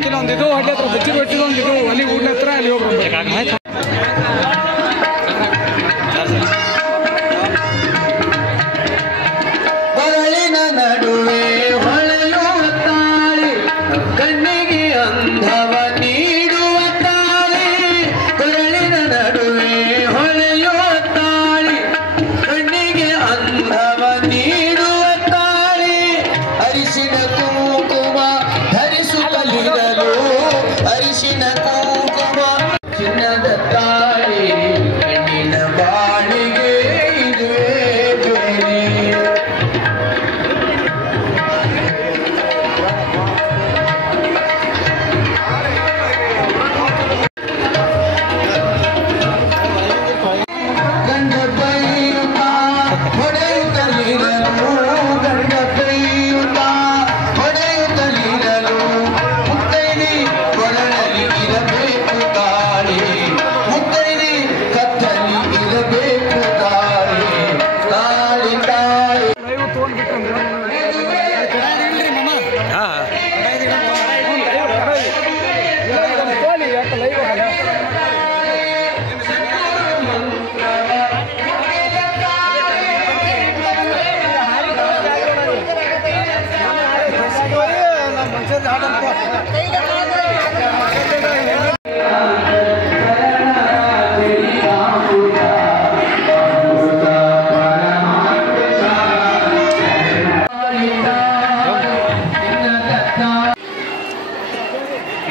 ಕೆಲವೊಂದಿದು ಹಳ್ಳಿ ಹತ್ರ ಬಚ್ಚಿ ಬಿಟ್ಟಿದ್ದು ಒಂದಿದು ಅಲ್ಲಿ ಊರಿನ ಹತ್ರ ಅಲ್ಲಿ ಹೋಗ್ಬೇಕು.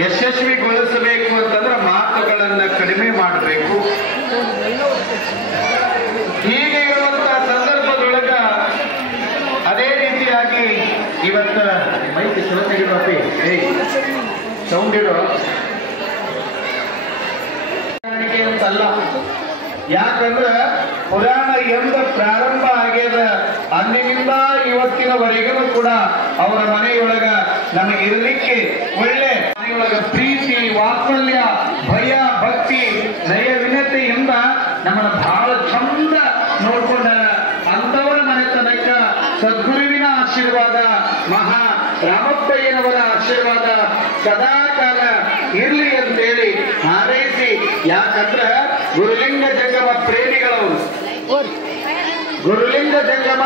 ಯಶಸ್ವಿಗೊಳಿಸಬೇಕು ಅಂತಂದ್ರೆ ಮಾತುಗಳನ್ನ ಕಡಿಮೆ ಮಾಡಬೇಕು. ಹೀಗೆ ಇರುವಂತಹ ಸಂದರ್ಭದೊಳಗ ಅದೇ ರೀತಿಯಾಗಿ ಇವತ್ತ ಮೈಕ್ ಸೌಂಡಿಡುವಪ್ಪಿ ಸೌಂಡಿಡುವ ಅಂತಲ್ಲ. ಯಾಕಂದ್ರ ಪುರಾಣ ಎಂದ ಪ್ರಾರಂಭ ಆಗ್ಯದ ಅಂದಿನಿಂದ ಇವತ್ತಿನವರೆಗೂ ಕೂಡ ಅವರ ಮನೆಯೊಳಗ ನಮಗಿರಲಿಕ್ಕೆ ಒಳ್ಳೆ ಮನೆಯೊಳಗ ಪ್ರೀತಿ, ವಾತ್ಸಲ್ಯ, ಭಯ, ಭಕ್ತಿ, ನಯ ವಿನತೆಯಿಂದ ನಮ್ಮನ್ನ ಬಹಳ ಚಂದ ನೋಡ್ಕೊಂಡ ಅಂತವರ ಮನೆತನಕ್ಕ ಸದ್ಗುರುವಿನ ಆಶೀರ್ವಾದ, ಮಹಾ ರಾಮಪ್ಪಯ್ಯನವರ ಆಶೀರ್ವಾದ ಸದಾ ಕಾಲ ಇರ್ಲಿ ಅಂತೇಳಿ ಹಾರೈಸಿ. ಯಾಕಂದ್ರ ಗುರುಲಿಂಗ ಜಂಗಮ ಪ್ರೇಮಿಗಳು, ಗುರುಲಿಂಗ ಜಂಗಮ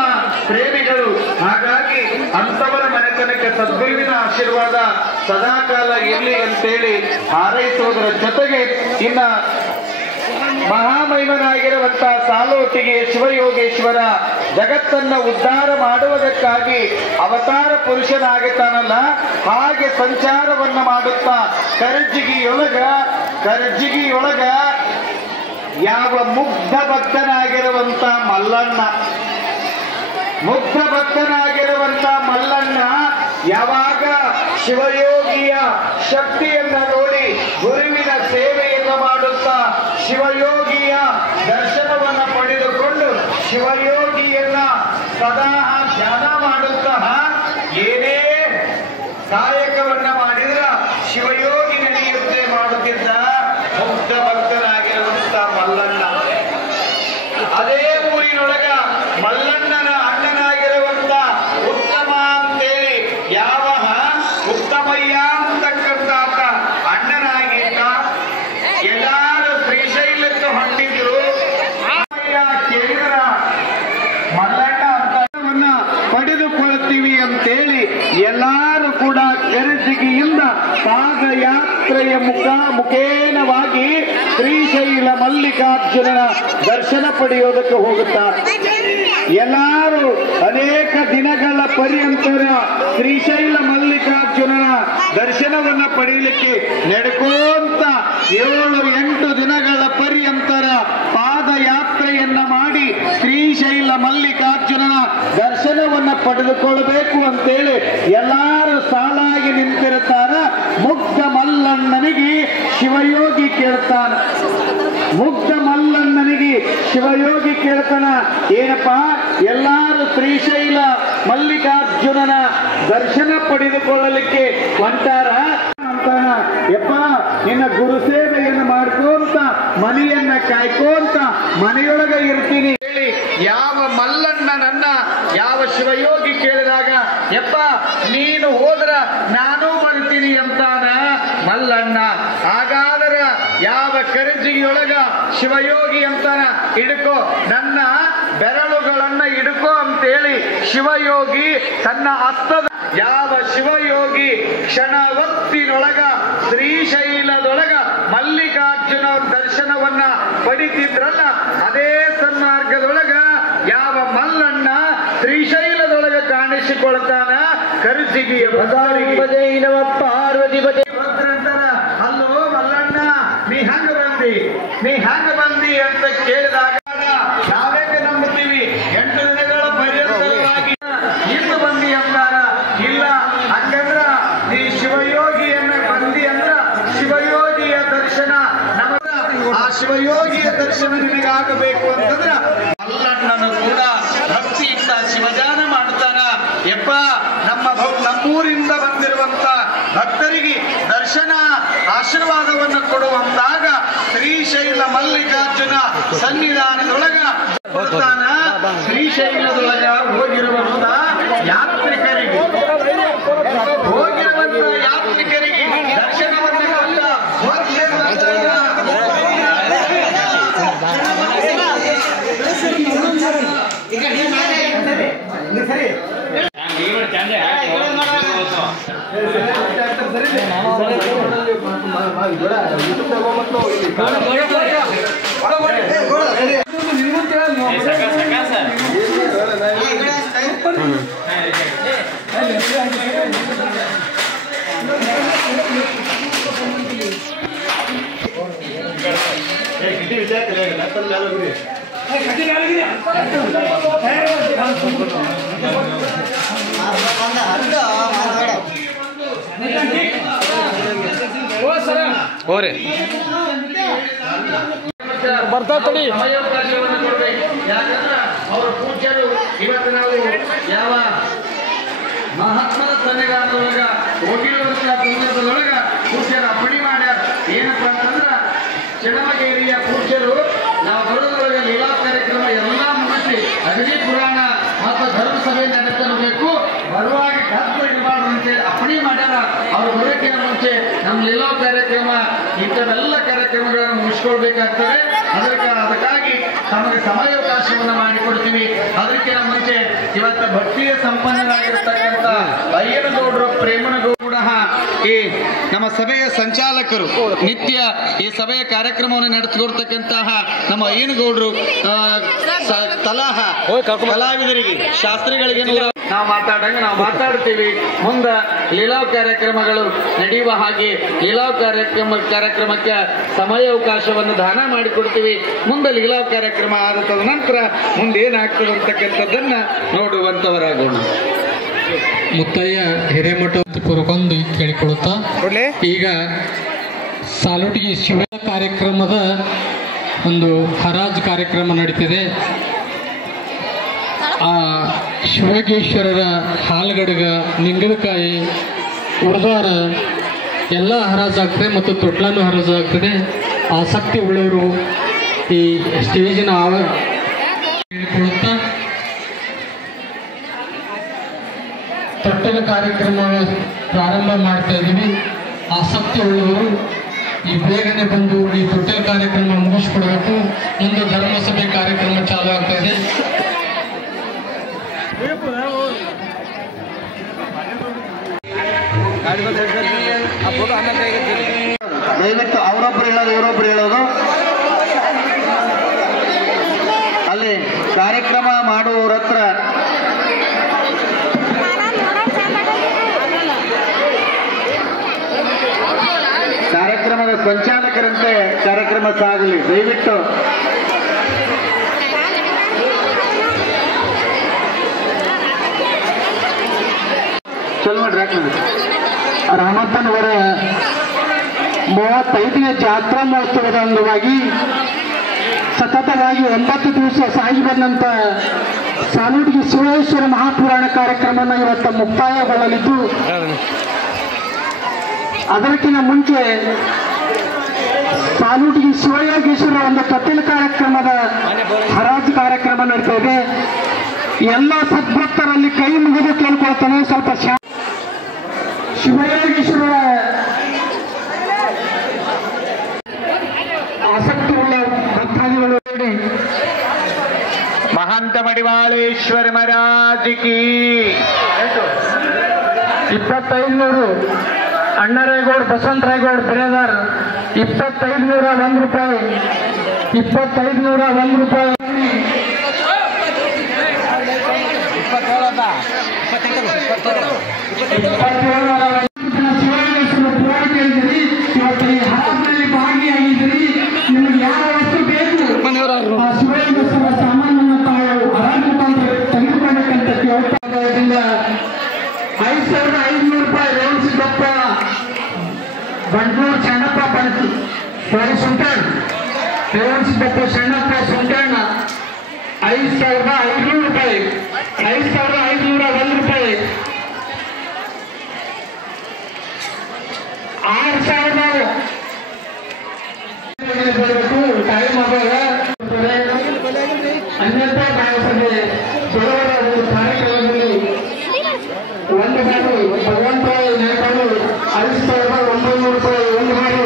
ಪ್ರೇಮಿಗಳು. ಹಾಗಾಗಿ ಅಂತವರ ಮನೆತನಕ್ಕೆ ಸದ್ಗುರುವಿನ ಆಶೀರ್ವಾದ ಸದಾ ಕಾಲ ಇರ್ಲಿ ಅಂತೇಳಿ ಹಾರೈಸುವುದರ ಜೊತೆಗೆ ಇನ್ನ ಮಹಾಮಹಿಮನಾಗಿರುವಂತಹ ಸಾಲೋಟಿಗೆ ಶಿವಯೋಗೇಶ್ವರ ಜಗತ್ತನ್ನ ಉದ್ಧಾರ ಮಾಡುವುದಕ್ಕಾಗಿ ಅವತಾರ ಪುರುಷನಾಗುತ್ತಾನಲ್ಲ, ಹಾಗೆ ಸಂಚಾರವನ್ನ ಮಾಡುತ್ತಾ ಕರ್ಜಿಗಿಯೊಳಗ ಯಾವ ಮುಗ್ಧ ಭಕ್ತನಾಗಿರುವಂತ ಮಲ್ಲಣ್ಣ, ಮುಗ್ಧ ಭಕ್ತನಾಗಿರುವಂತ ಮಲ್ಲಣ್ಣ ಯಾವಾಗ ಶಿವಯೋಗಿಯ ಶಕ್ತಿಯನ್ನ ನೋಡಿ ಗುರುವಿನ ಸೇವೆಯನ್ನು ಮಾಡುತ್ತಾ ಶಿವಯೋಗಿಯ ದರ್ಶನವನ್ನ ಪಡೆದುಕೊಂಡು ಶಿವಯೋಗಿಯನ್ನ ಸದಾ ಧ್ಯಾನ ಮಾಡುತ್ತಾ ಏನೇ ಕಾಯಕವನ್ನ ಮಾಡಿದ್ರ ಶಿವಯೋಗಿ ನಡೆಯುತ್ತೆ ಮಾಡುತ್ತಿದ್ದ ಮುಗ್ಧ ಭಕ್ತನಾಗಿರುವಂತ ಮಲ್ಲಣ್ಣ. ಅದೇ ಊರಿನೊಳಗ ಮಲ್ಲಣ್ಣನ ಅಣ್ಣನಾಗಿರುವಂತ ಉತ್ತಮ ಅಂತೇಳಿ ಯಾವ ಉತ್ತಮಯ್ಯ ಅಂತಕ್ಕಂತ ಅಣ್ಣನಾಗಿದ್ದ. ಎಲ್ಲಾರು ಶ್ರೀಶೈಲಕ್ಕೆ ಹೊಂಟಿದ್ರು. ಕೇಳಿದ್ರ ಮಲ್ಲಣ್ಣ ಅಂತವನ್ನ ಪಡೆದುಕೊಳ್ತೀವಿ ಅಂತೇಳಿ ಎಲ್ಲಾರು ಕೂಡ ಕೆರಜಿಗಿಯಿಂದ ಪಾದಯಾತ್ರೆಯ ಮುಖೇನವಾಗಿ ಶ್ರೀಶೈಲ ಮಲ್ಲಿಕಾರ್ಜುನನ ದರ್ಶನ ಪಡೆಯೋದಕ್ಕೆ ಹೋಗುತ್ತಾರೆ. ಎಲ್ಲಾರು ಅನೇಕ ದಿನಗಳ ಪರ್ಯಂತರ ಶ್ರೀಶೈಲ ಮಲ್ಲಿಕಾರ್ಜುನನ ದರ್ಶನವನ್ನ ಪಡೆಯಲಿಕ್ಕೆ ನಡ್ಕೋಂತ 7-8 ದಿನಗಳ ಪರ್ಯಂತರ ಪಾದಯಾತ್ರೆಯನ್ನ ಮಾಡಿ ಶ್ರೀಶೈಲ ಮಲ್ಲಿಕಾರ್ಜುನನ ದರ್ಶನವನ್ನು ದರ್ಶನವನ್ನ ಪಡೆದುಕೊಳ್ಳಬೇಕು ಅಂತೇಳಿ ಎಲ್ಲಾರು ಸಾಲಾಗಿ ನಿಂತಿರ್ತಾರ. ಮುಗ್ಧ ಮಲ್ಲಣ್ಣನಿಗೆ ಶಿವಯೋಗಿ ಕೇಳ್ತಾನ. ಮುಗ್ಧ ಮಲ್ಲಣ್ಣನಿಗೆ ಶಿವಯೋಗಿ ಕೇಳ್ತಾನ, ಏನಪ್ಪ ಎಲ್ಲಾರು ಶ್ರೀಶೈಲ ಮಲ್ಲಿಕಾರ್ಜುನನ ದರ್ಶನ ಪಡೆದುಕೊಳ್ಳಲಿಕ್ಕೆ ಹೊಂಟಾರ ಅಂತಾನ. ಯಪ್ಪ ನಿನ್ನ ಗುರು ಸೇವೆಯನ್ನು ಮಾಡ್ಕೊಂತ ಮನೆಯನ್ನ ಕಾಯ್ಕೊಂತ ಮನೆಯೊಳಗೆ ಇರ್ತೀನಿ ಹೇಳಿ ಯಾವ ಮಲ್ಲಣ್ಣನನ್ನ ಯಾವ ಶಿವಯೋಗಿ ಕೇಳಿದಾಗ, ಯಪ್ಪ ನೀನು ಹೋದ್ರ ನಾನು ಬರ್ತೀನಿ ಅಂತಾನ ಮಲ್ಲಣ್ಣ. ಹಾಗಾದ್ರ ಯಾವ ಕರಜಿಗಿಯೊಳಗ ಶಿವಯೋಗಿ ಅಂತಾನ, ಹಿಡ್ಕೋ ನನ್ನ ಬೆರಳುಗಳನ್ನ ಹಿಡ್ಕೋ ಅಂತೇಳಿ ಶಿವಯೋಗಿ ತನ್ನ ಹಸ್ತದ ಯಾವ ಶಿವಯೋಗಿ ಕ್ಷಣವತ್ತಿನೊಳಗ ಶ್ರೀಶೈಲದೊಳಗ ಮಲ್ಲಿಕಾರ್ಜುನ ದರ್ಶನವನ್ನ ಪಡಿತಿದ್ರಲ್ಲ, ಅದೇ ಸನ್ಮಾರ್ಗದೊಳಗ ಯಾವ ಮಲ್ಲಣ್ಣ ಶ್ರೀಶೈಲದೊಳಗ ಕಾಣಿಸಿಕೊಳ್ತಾನ. ಕರ್ಜಿಗಿಯ ಪಾರ್ವತಿ ಅಲ್ಲೋ ಮಲ್ಲಣ್ಣ ನೀ ಹಂಗ ಬಂದಿ ಅಂತ ಕೇಳಿದಾಗ ನಾವೇಕೆ ನಂಬುತ್ತೀವಿ? 8 ದಿನಗಳ ಪರ್ಯಂತರವಾಗಿ ಇಂದು ಬಂದಿ ಅಂತಾರ. ಇಲ್ಲ ಹಂಗಂದ್ರ ನೀ ಶಿವಯೋಗಿಯನ್ನ ಬಂದಿ ಅಂದ್ರ ಶಿವಯೋಗಿಯ ದರ್ಶನ ನಮಗ, ಆ ಶಿವಯೋಗಿಯ ದರ್ಶನ ನಿನಗಾಗಬೇಕು ಅಂತಂದ್ರ ಮಲ್ಲಣ್ಣನು ಕೂಡ ಭಕ್ತಿಯಿಂದ ಶಿವಜಾನ ಮಾಡ್ತಾನ. ಯಪ್ಪ ನಮ್ಮೂರಿಂದ ಬಂದಿರುವಂತ ಭಕ್ತರಿಗೆ ದರ್ಶನ ಆಶೀರ್ವಾದವನ್ನು ಕೊಡುವಂತಾಗ ಶ್ರೀಶೈಲ ಮಲ್ಲಿಕಾರ್ಜುನ ಸನ್ನಿಧಾನದೊಳಗ ಬರ್ತಾನ. ಶ್ರೀಶೈಲದೊಳಗ ಹೋಗಿರುವಂತ ಯಾತ್ರಿಕರಿಗೆ ದರ್ಶನವನ್ನು ಬರ್ತಾ ತಡಿ. ಯಾಕಂದ್ರ ಅವ್ರ ಪೂಜ್ಯರು ಇವತ್ತು ನಾವು ಯಾವ ಮಹಾತ್ಮದ ಸನ್ನಿಧಾನದೊಳಗ ಹೋಗಿರುವಂತ ಪುಣ್ಯದೊಳಗ ಪೂಜ್ಯರ ಅಪ್ಪಣೆ ಮಾಡ್ಯಾರ. ಏನಪ್ಪಾ ಅಂತಂದ್ರ ಚನ್ನಮಗೇರಿಯ ಪೂಜ್ಯರು ನಾವು ಬರೋದ್ರೊಳಗೆ ಲೀಲಾ ಕಾರ್ಯಕ್ರಮ ಎಲ್ಲ ಮುಗಿಸಿ ಅಗ್ನಿ ಪುರಾಣ ಮತ್ತು ಧರ್ಮ ಸಭೆ ನಡೆಸಬೇಕು, ಬರುವಾಗ ಗದ್ದಲ ಇರಬಾರ್ದು ಅಂತೇಳಿ ಅಪ್ಪಣೆ ಮಾಡ್ಯಾರ. ಅವ್ರು ಬರೋಕ್ಕಿಂತ ಮುಂಚೆ ನಮ್ಮ ಲೀಲಾ ಕಾರ್ಯಕ್ರಮ ಇಂಥವೆಲ್ಲ ಕಾರ್ಯಕ್ರಮಗಳನ್ನು ಮುಗಿಸ್ಕೊಳ್ಬೇಕಾಗ್ತದೆ. ಅದಕ್ಕಾಗಿ ತಮಗೆ ಸಮಯಾವಕಾಶವನ್ನು ಮಾಡಿಕೊಡ್ತೀವಿ. ಅದಕ್ಕಿಂತ ಮುಂಚೆ ಇವತ್ತು ಭಕ್ತಿಯ ಸಂಪನ್ನರಾಗಿರ್ತಕ್ಕಂಥ ಅಯ್ಯನಗೌಡರು ಪ್ರೇಮನಗೌಡ ಈ ನಮ್ಮ ಸಭೆಯ ಸಂಚಾಲಕರು, ನಿತ್ಯ ಈ ಸಭೆಯ ಕಾರ್ಯಕ್ರಮವನ್ನು ನಡೆಸಿಕೊಡ್ತಕ್ಕಂತಹ ನಮ್ಮ ಅಯ್ಯನಗೌಡರು ಕಲಾವಿದರಿಗೆ ಶಾಸ್ತ್ರಿಗಳಿಗೆ ನಾವು ಮಾತಾಡ್ತೀವಿ. ಮುಂದೆ ಲೀಲಾ ಕಾರ್ಯಕ್ರಮಗಳು ನಡೆಯುವ ಹಾಗೆ ಲೀಲಾ ಕಾರ್ಯಕ್ರಮಕ್ಕೆ ಸಮಯಾವಕಾಶವನ್ನು ದಾನ ಮಾಡಿಕೊಡ್ತೀವಿ. ಮುಂದೆ ಲೀಲಾ ಕಾರ್ಯಕ್ರಮ ಆದ ನಂತರ ಮುಂದೆ ಏನಾಗ್ತದೆ ಅಂತಕ್ಕಂಥದ್ದನ್ನ ನೋಡುವಂತವರಾಗೋಣ. ಮುತ್ತಯ್ಯ ಹಿರೇಮಠ ಪೂರ್ವಕೊಂದು ಕೇಳಿಕೊಳ್ಳುತ್ತಾ ಈಗ ಸಾಲುಟಿಗೆ ಶಿವ ಕಾರ್ಯಕ್ರಮದ ಒಂದು ಹರಾಜ್ ಕಾರ್ಯಕ್ರಮ ನಡೀತಿದೆ. ಆ ಶಿವಗೇಶ್ವರರ ಹಾಲ್ಗಡಗ, ಲಿಂಗದಕಾಯಿ, ಉರ್ದಾರ ಎಲ್ಲ ಹರಾಜಾಗ್ತದೆ ಮತ್ತು ತೊಟ್ಲನ್ನು ಹರಾಜಾಗ್ತದೆ. ಆಸಕ್ತಿ ಉಳ್ಳವರು ಈ ಸ್ಟೇಜಿನ ಹೇಳಿಕೊಳ್ಳುತ್ತಾ ತೊಟ್ಟಲ ಕಾರ್ಯಕ್ರಮ ಪ್ರಾರಂಭ ಮಾಡ್ತಾ ಇದ್ದೀವಿ. ಆಸಕ್ತಿ ಉಳ್ಳವರು ಈ ಬೇಗನೆ ಬಂದು ಈ ತೊಟ್ಟಲ ಕಾರ್ಯಕ್ರಮ ಮುಗಿಸ್ಕೊಡ್ಬೇಕು. ಒಂದು ಧರ್ಮಸಭೆ ಕಾರ್ಯಕ್ರಮ ಚಾಲು ಆಗ್ತಾ ಇದೆ. ದಯವಿಟ್ಟು ಅವರೊಬ್ಬರು ಹೇಳೋದು ಇವರೊಬ್ಬರು ಹೇಳೋದು. ಅಲ್ಲಿ ಕಾರ್ಯಕ್ರಮ ಮಾಡುವವ್ರ ಹತ್ರ ಕಾರ್ಯಕ್ರಮದ ಸಂಚಾಲಕರಂತೆ ಕಾರ್ಯಕ್ರಮ ಸಾಗಲಿ. ದಯವಿಟ್ಟು ಚಲ್ ಮಾಡ್ರಿ ಯಾಕಂದ್ರೆ ರಾಮಪ್ಪನವರ 35ನೇ ಜಾತ್ರಾ ಮಹೋತ್ಸವದ ಅಂಗವಾಗಿ ಸತತವಾಗಿ 9 ದಿವಸ ಸಾಗಿ ಬಂದಂತ ಸಾಲೂಟಿಗೆ ಶಿವೇಶ್ವರ ಮಹಾಪುರಾಣ ಕಾರ್ಯಕ್ರಮವನ್ನು ಇವತ್ತು ಮುಕ್ತಾಯಗೊಳ್ಳಲಿದ್ದು, ಅದಕ್ಕಿಂತ ಮುಂಚೆ ಸಾಲೂಟಿಗೆ ಶಿವಯೋಗೇಶ್ವರ ಒಂದು ತೊಟ್ಟಿಲ ಕಾರ್ಯಕ್ರಮದ ಹರಾಜು ಕಾರ್ಯಕ್ರಮ ನಡೀತಾ ಇದೆ. ಎಲ್ಲ ಸದ್ಭಕ್ತರಲ್ಲಿ ಕೈ ಮುಗಿದು ಕೇಳ್ಕೊಳ್ತಾನೆ, ಸ್ವಲ್ಪ ಶಿವಯೋಗೇಶ್ವರ ಆಸಕ್ತಿ ಉಳ್ಳ ಭಕ್ತಾದಿಗಳು ಮಹಂತ ಮಡಿವಾಳೇಶ್ವರ ಮಹಾರಾಜ್ ಕಿ 2500 ಅಣ್ಣರೇಗೌಡ ಬಸವಂತರಾಯಗೌಡ ಬಿರೇದಾರ್ 2501 ರೂಪಾಯಿ 2501 ರೂಪಾಯಿ ಶಿವಯೋಗೇಶ್ವರ ಪುರಾಣ ಕೇಳಿದಿರಿ. ಇವತ್ತು ಈ ಹಬ್ಬದಲ್ಲಿ ಭಾಗಿಯಾಗಿದ್ದೀರಿ. ನಿಮಗೆ ಯಾವ ವಸ್ತು ಬೇಕು ಆ ಶಿವಯೋಗೇಶ್ವರ ಸಾಮಾನನ್ನು ತಾವು ಹರಾಜು ಮುಖಾಂತರ ತೆಗೆದುಕೊಳ್ಳಬೇಕಂತ ಕೇಳ್ತಾದಿಂದ 5500 ರೂಪಾಯಿ ರೇವಣ ಸಿದ್ದಪ್ಪ ಬಂಡೂರು ಶಣ್ಣಪ್ಪ ಸುಂಟಣ್ಣ ರೇವಣ ಸಿದ್ದಪ್ಪ ಶಣ್ಣಪ್ಪ ಸುಂಟಣ್ಣ 5500 ರೂಪಾಯಿ 5501 ರೂಪಾಯಿ 6000 ಟೈಮ್ ಆದಾಗ ಅನ್ಯಥ ಭಾವಿಸದೆ ಬರುವರ ಒಂದು ಕಾರ್ಯಕ್ರಮದಲ್ಲಿ ಒಂದು ಬಾರಿ ಭಗವಂತ ನೇಪಾಳು 5900 ರೂಪಾಯಿ ಒಂದು ಬಾರಿ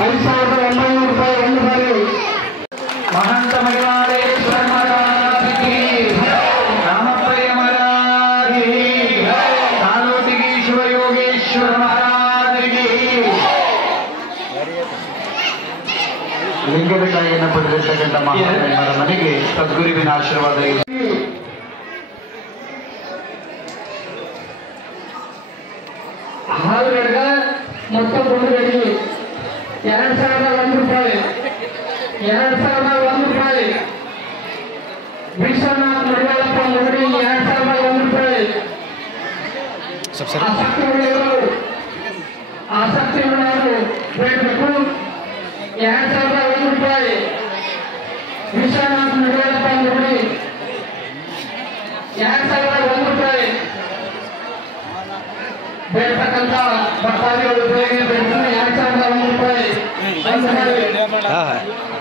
5900 ರೂಪಾಯಿ ಒಂದು ಬಾರಿ ಮಹಂತ ಮಡಿವಾಳೇಶ್ವರ ಮಹಾರಾಜ್ ಕಿ ರಾಮಪ್ಪಯ್ಯ ಮಹಾರಾಜ್ ಕಿ ಸಾಲೂಟಿಗೆ ಶಿವಯೋಗೇಶ್ವರ ಮಹಾರಾಜ್ ಕಿ ಲಿಂಗಬೇಕಾಯಿಯನ್ನು ಪಡೆದಿರ್ತಕ್ಕಂಥ ಮಹಾತ್ಮರ ಮನೆಗೆ ಸದ್ಗುರುವಿನ ಆಶೀರ್ವಾದ ಇದೆ. ಹಾಲುಗಡ್ಗ ಮತ್ತು ಗುಂಡುಗಡ್ಗಿ 2001 ರೂಪಾಯಿ 2001 ರೂಪಾಯಿ ವಿಶ್ವನಾಥ್ ಮಡಿವಾಳಪ್ಪ ಮುಗಡಿ 2001 ರೂಪಾಯಿ ಆಸಕ್ತಿ ಉಳ್ಳವರು ಬೇಡಬೇಕು 2001 ರೂಪಾಯಿ ವಿಶ್ವನಾಥ್ ಮಡಿವಾಳಪ್ಪ ಮುಗಡಿ 2001 ರೂಪಾಯಿ ಬೇಡ್ತಕ್ಕಂಥ ಭಕ್ತಾದಿಗಳು ಬೇಗ ಬೇಡ್ತಾರೆ. 2001 ರೂಪಾಯಿ ಒಂದು ಬಾರಿ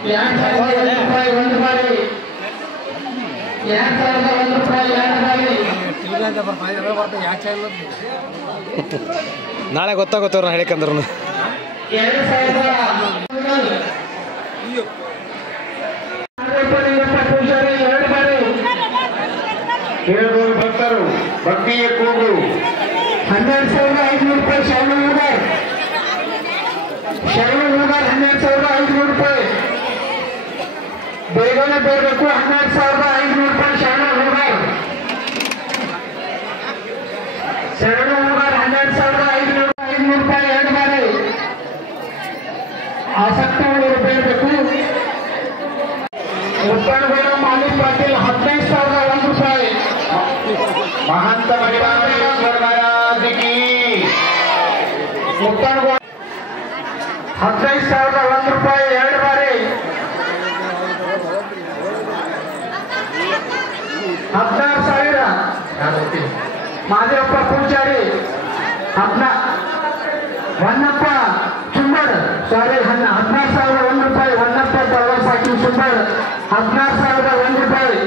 2001 ರೂಪಾಯಿ ಒಂದು ಬಾರಿ 2001 ರೂಪಾಯಿ ಎರಡು ಬಾರಿ ನಾಳೆ ಗೊತ್ತಾಗೋತ್ತವ್ರ ಹೇಳಿಕಂದ್ರು 2000 ಪೂಜಾರಿ ಎರಡು ಬಾರಿ ಕೇಳುವ ಭಕ್ತರು ಭಕ್ತಿಯ ಕೂಗು 12500 ರೂಪಾಯಿ ಶರಣ ಹೂಗಾರ್ 12500 ರೂಪಾಯಿ ಬೇಗನೆ ಬೇಡಬೇಕು. 12500 ರೂಪಾಯಿ ಶರಣ ಹೂಗಾರ್ 12500 ರೂಪಾಯಿ ಎರಡು ಬಾರಿ ಆಸಕ್ತಿ ಉಳ್ಳವರು ಬೇಡಬೇಕು. ಉತ್ತರಗೋಡ ಮಾಲಿ ಪಾಟೀಲ್ 15001 ರೂಪಾಯಿ ಮಹಂತ ಮಡಿವಾಳೇಶ್ವರ ಮಹಾರಾಜ್ ಕಿ ಉತ್ತರಗೋಡ 15001 ರೂಪಾಯಿ ಎರಡು ಬಾರಿ 16000 ಮಾದೇವಪ್ಪ ಪೂಜಾರಿ ಹೊನ್ನಪ್ಪ ಚುಂಬಡ್ ಸಾರಿ 16001 ರೂಪಾಯಿ ಹೊನ್ನಪ್ಪ ತಲವಾಸಾಕಿ ಚುಂಬಡ್ 16001 ರೂಪಾಯಿ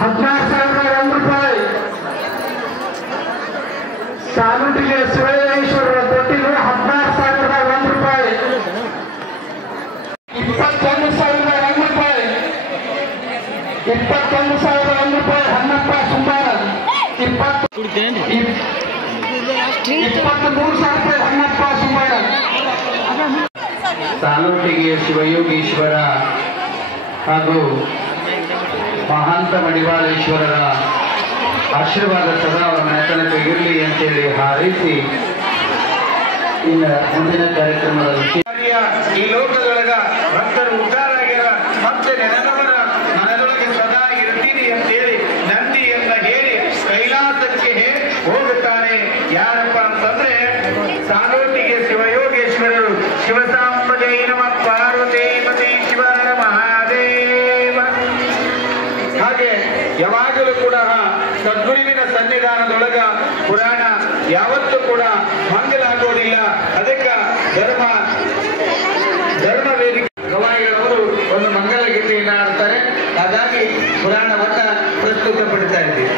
16001 ರೂಪಾಯಿ ಸಾಲೂಟಿಗೆ ಶಿವಯೋಗೇಶ್ವರ ತೊಟ್ಟಿಲು 16001 ರೂಪಾಯಿ 21001 ರೂಪಾಯಿ 21001 ರೂಪಾಯಿ ಹೊನ್ನಪ್ಪ ಸುಂಬಾರ 23000 ರೂಪಾಯಿ ಹೊನ್ನಪ್ಪ ಸುಂಬಾರ ಸಾಲೂಟಿಗೆ ಶಿವಯೋಗೀಶ್ವರ ಹಾಗೂ ಮಹಾಂತ ಮಡಿವಾಳೇಶ್ವರರ ಆಶೀರ್ವಾದ ಸದಾ ಅವರ ಮನೆತನಕ್ಕೆ ಇರಲಿ ಅಂತೇಳಿ ಹಾರೈಸಿ ಇನ್ನು ಮುಂದಿನ ಕಾರ್ಯಕ್ರಮದಲ್ಲಿ ಈ ಲೋಕದೊಳಗ ಭಕ್ತರು ಉದ್ಧಾರ ಆಗ್ಯಾರ ಮತ್ತೆ ನೆನಪರ ಮನದೊಳಗೆ ಸದಾ ಇರ್ತೀನಿ ಅಂತೇಳಿ ನಂದಿಯನ್ನ ಹೇಳಿ ಕೈಲಾಸ ಸದ್ಗುರುವಿನ ಸನ್ನಿಧಾನದೊಳಗ ಪುರಾಣ ಯಾವತ್ತೂ ಕೂಡ ಮಂಗಲಾಗೋದಿಲ್ಲ. ಅದಕ್ಕೆ ಧರ್ಮ ವೇದಿಕೆ ಗವಾಯಿಗಳವರು ಒಂದು ಮಂಗಲ ಗೀತೆಯನ್ನು ಆಡ್ತಾರೆ. ಹಾಗಾಗಿ ಪುರಾಣವನ್ನ ಪ್ರಸ್ತುತಪಡಿಸ್ತಾ ಇದ್ದೀವಿ.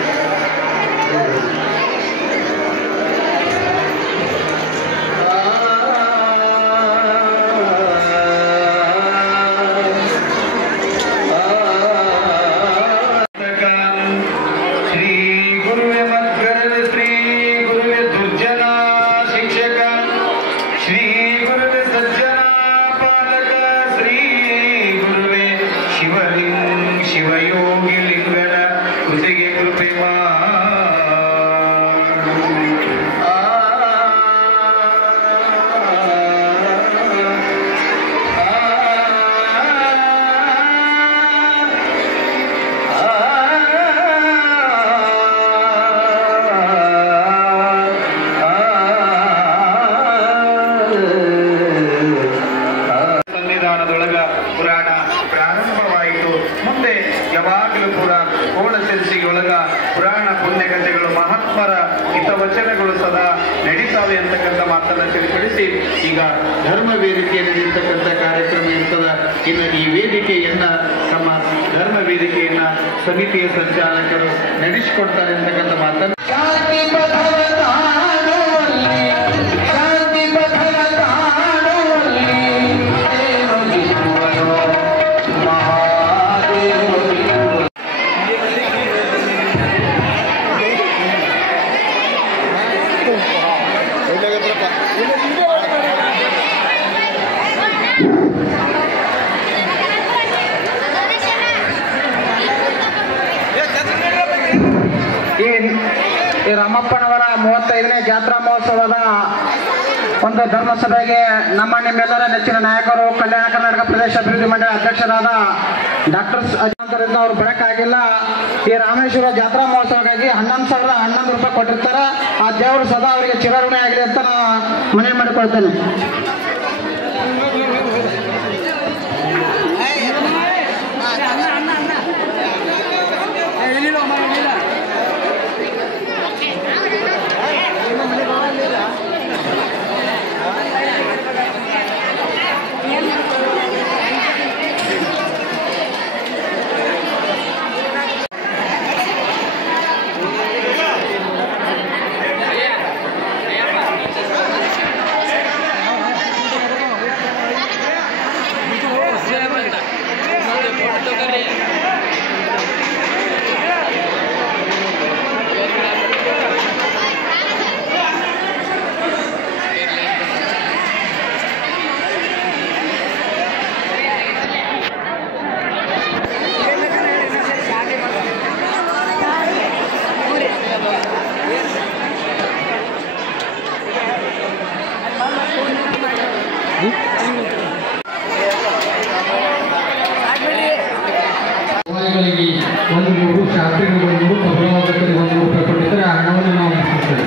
ಪುರಾಣ ಪ್ರಾರಂಭವಾಯಿತು. ಮುಂದೆ ಯಾವಾಗಲೂ ಕೂಡ ಕೋಣಸೆರಿಸಿಗೊಳಗ ಪುರಾಣ ಪುಣ್ಯಕಥೆಗಳು ಮಹಾತ್ಮರ ಹಿತವಚನಗಳು ಸದಾ ನಡೀತಾವೆ ಅಂತಕ್ಕಂಥ ಮಾತನ್ನು ತಿಳಿಪಡಿಸಿ ಈಗ ಧರ್ಮ ವೇದಿಕೆ ನಡೆಯತಕ್ಕಂಥ ಕಾರ್ಯಕ್ರಮ ಇರ್ತದ. ಇನ್ನು ಈ ವೇದಿಕೆಯನ್ನ ನಮ್ಮ ಧರ್ಮ ವೇದಿಕೆಯನ್ನ ಸಮಿತಿಯ ಸಂಚಾಲಕರು ನಡೆಸಿಕೊಡ್ತಾರೆ ಅಂತಕ್ಕಂಥ ಮಾತನ್ನು ಈ ರಾಮಪ್ಪನವರ 35ನೇ ಜಾತ್ರಾ ಮಹೋತ್ಸವದ ಒಂದು ಧರ್ಮಸಭೆಗೆ ನಿಮ್ಮೆಲ್ಲರ ನೆಚ್ಚಿನ ನಾಯಕರು ಕಲ್ಯಾಣ ಕರ್ನಾಟಕ ಪ್ರದೇಶ ಅಭಿವೃದ್ಧಿ ಮಂಡಳಿ ಅಧ್ಯಕ್ಷರಾದ ಡಾಕ್ಟರ್ ಅಜಂತರಿಂದ ಅವರು ಬರಕ್ಕಾಗಿಲ್ಲ. ಈ ರಾಮೇಶ್ವರ ಜಾತ್ರಾ ಮಹೋತ್ಸವಕ್ಕಾಗಿ 11,011 ರೂಪಾಯಿ ಕೊಟ್ಟಿರ್ತಾರೆ. ಆ ದೇವರು ಸದಾ ಅವರಿಗೆ ಚಿರಋಣಿ ಆಗಲಿ ಅಂತ ನಾನು ಮನವಿ ಮಾಡಿಕೊಳ್ತೇನೆ. ಗಳಿಗೆ 100, ಶಾಸ್ತ್ರಿಗಳಿಗೆ 100, ಪ್ರಭಾವಕರಿಗೆ 100 ರೂಪಾಯಿ ಕೊಟ್ಟಿದ್ದರೆ ಆ ಹಣವನ್ನು ನಾವು ಮುಗಿಸ್ತೇವೆ.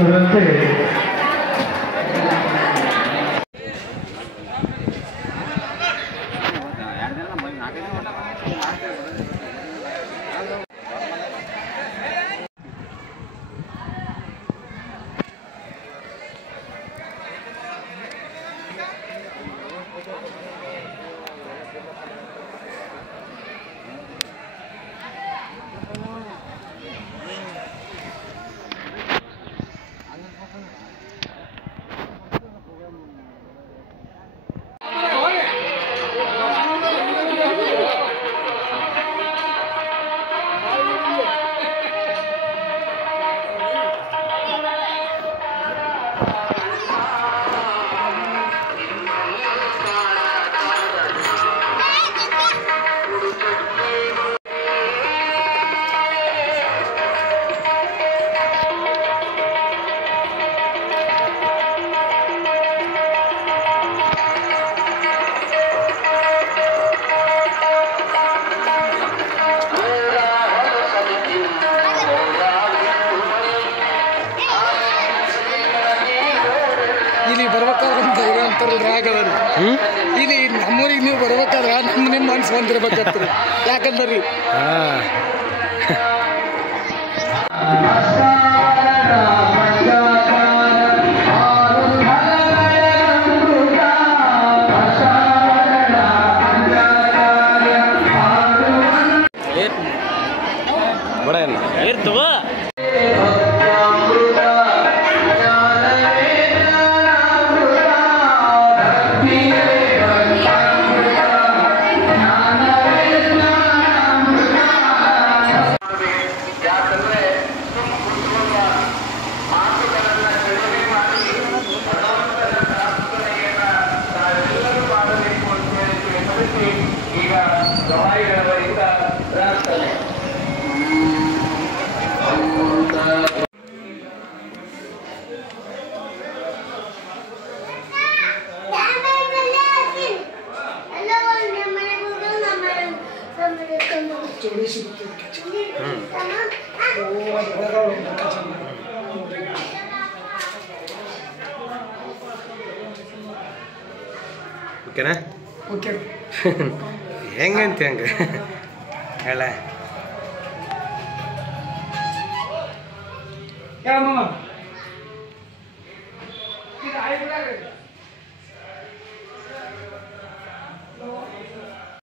ಅದರಂತೆ ಹೇಳ್ಬೇಕಾದ್ರೆ ನಿಮ್ಮ ಮನ್ಸು ಬಂದಿರ್ಬೇಕಂತ್ರಿ ಯಾಕಂದ್ರಿ ಓಕೆನಾ ಓಕೆ ಹೆಂಗಂತ ಹೆಂಗೆ ಹೇಳ ಮಾಮ